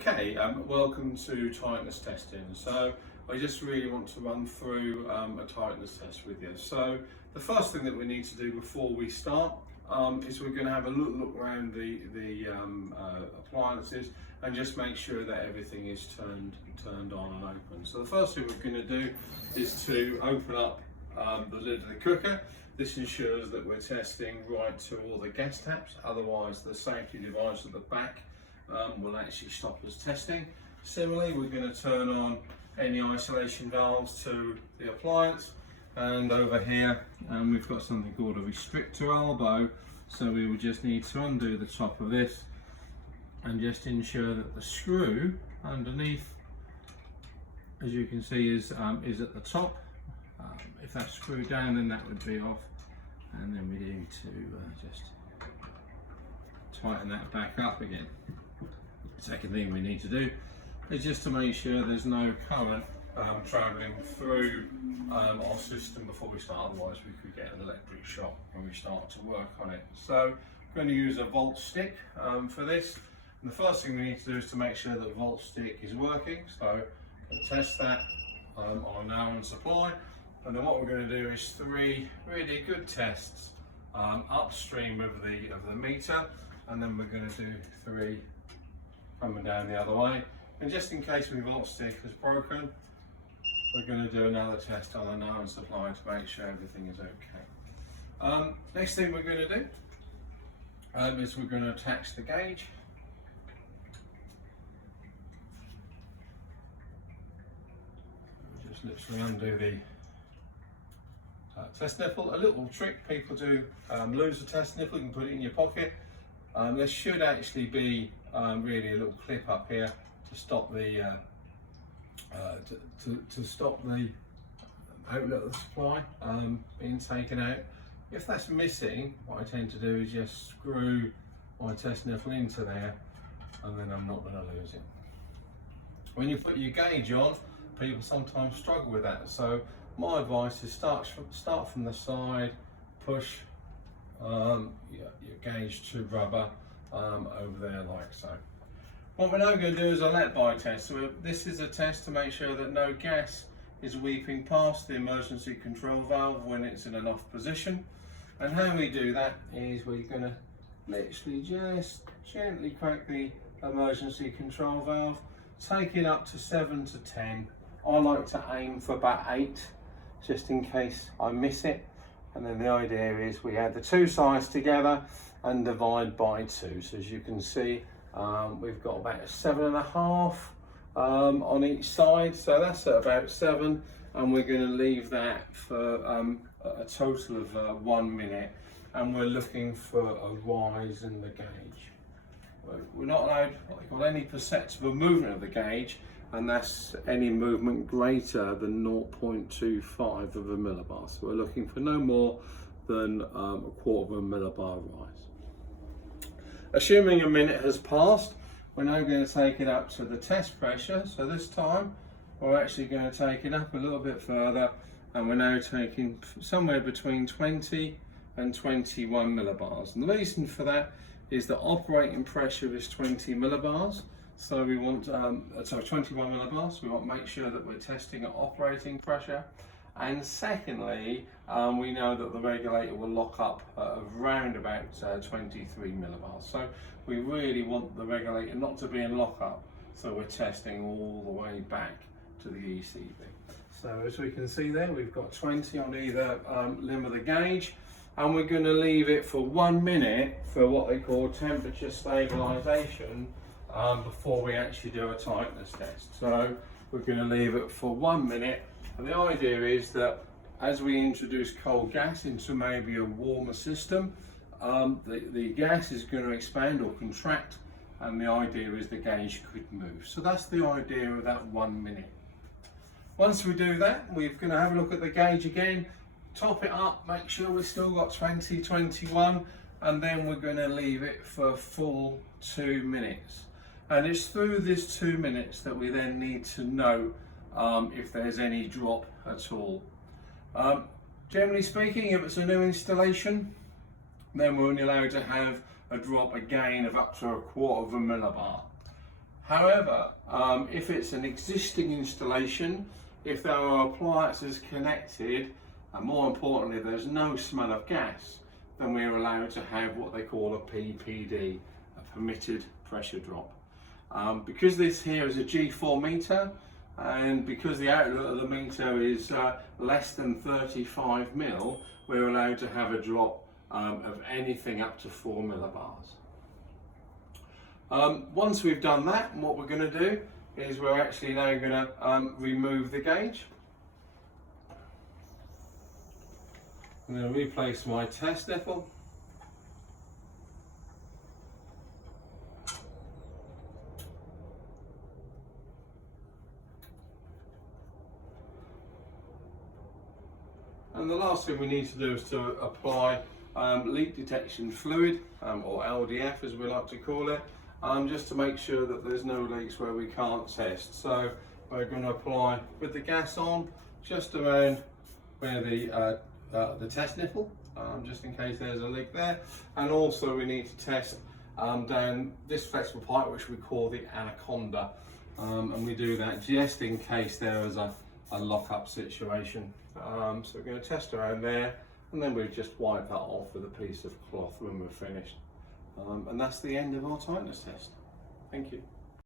Okay, welcome to tightness testing. So I just really want to run through a tightness test with you. So the first thing that we need to do before we start is we're going to have a look around the appliances and just make sure that everything is turned on and open. So the first thing we're going to do is to open up the lid of the cooker. This ensures that we're testing right to all the gas taps, otherwise the safety device at the back will actually stop us testing. Similarly, we're going to turn on any isolation valves to the appliance, and over here we've got something called a restrictor elbow, so we will just need to undo the top of this and just ensure that the screw underneath, as you can see, is at the top. If that's screwed down, then that would be off, and then we need to just tighten that back up again. Second thing we need to do is just to make sure there's no current travelling through our system before we start, otherwise we could get an electric shock when we start to work on it. So I'm going to use a volt stick for this, and the first thing we need to do is to make sure that the volt stick is working. So I'm going to test that on now and supply, and then what we're going to do is 3 really good tests upstream of the meter, and then we're going to do 3 coming down the other way. And just in case my volt stick is broken, we're going to do another test on the now and supply to make sure everything is okay. Next thing we're going to do is we're going to attach the gauge. Just literally undo the test nipple. A little trick people do, lose a test nipple, you can put it in your pocket. There should actually be really a little clip up here to stop the to stop the outlet of the supply being taken out. If that's missing, what I tend to do is just screw my test nipple into there, and then I'm not going to lose it. When you put your gauge on, people sometimes struggle with that. So my advice is start from the side, push your gauge to rubber over there like so. What we're now going to do is a let-by test. So this is a test to make sure that no gas is weeping past the emergency control valve when it's in an off position. And how we do that is we're going to literally just gently crack the emergency control valve, take it up to 7 to 10. I like to aim for about 8, just in case I miss it. And then the idea is we add the 2 sides together and divide by 2. So as you can see, we've got about 7.5 on each side. So that's at about 7, and we're going to leave that for a total of 1 minute. And we're looking for a rise in the gauge. We're not allowed what they call any perceptible movement of the gauge, and that's any movement greater than 0.25 of a millibar. So we're looking for no more than a quarter of a millibar rise. Assuming a minute has passed, we're now going to take it up to the test pressure. So this time we're actually going to take it up a little bit further, and we're now taking somewhere between 20 and 21 millibars. And the reason for that is that operating pressure is 20 millibars. So we want, 21 millibars. We want to make sure that we're testing at operating pressure. And secondly, we know that the regulator will lock up around about 23 millibars. So we really want the regulator not to be in lockup. So we're testing all the way back to the ECB. So as we can see there, we've got 20 on either limb of the gauge. And we're going to leave it for 1 minute for what they call temperature stabilisation before we actually do a tightness test. So we're going to leave it for 1 minute, and the idea is that as we introduce cold gas into maybe a warmer system, the gas is going to expand or contract, and the idea is the gauge could move. So that's the idea of that 1 minute. Once we do that, we're going to have a look at the gauge again, top it up, make sure we've still got 20, 21, and then we're going to leave it for a full 2 minutes. And it's through this 2 minutes that we then need to know if there's any drop at all. Generally speaking, if it's a new installation, then we're only allowed to have a drop again of up to a quarter of a millibar. However, if it's an existing installation, if there are appliances connected, and more importantly, there's no smell of gas, then we're allowed to have what they call a PPD, a permitted pressure drop. Because this here is a G4 meter, and because the outlet of the meter is less than 35 mil, we're allowed to have a drop of anything up to 4 millibars. Once we've done that, what we're going to do is we're actually now going to remove the gauge. I'm going to replace my test nipple. And the last thing we need to do is to apply leak detection fluid, or LDF as we like to call it, just to make sure that there's no leaks where we can't test. So we're going to apply with the gas on just around where the test nipple, just in case there's a leak there. And also we need to test down this flexible pipe, which we call the anaconda, and we do that just in case there is a lock-up situation. So we're going to test around there, and then we just wipe that off with a piece of cloth when we're finished. And that's the end of our tightness test. Thank you.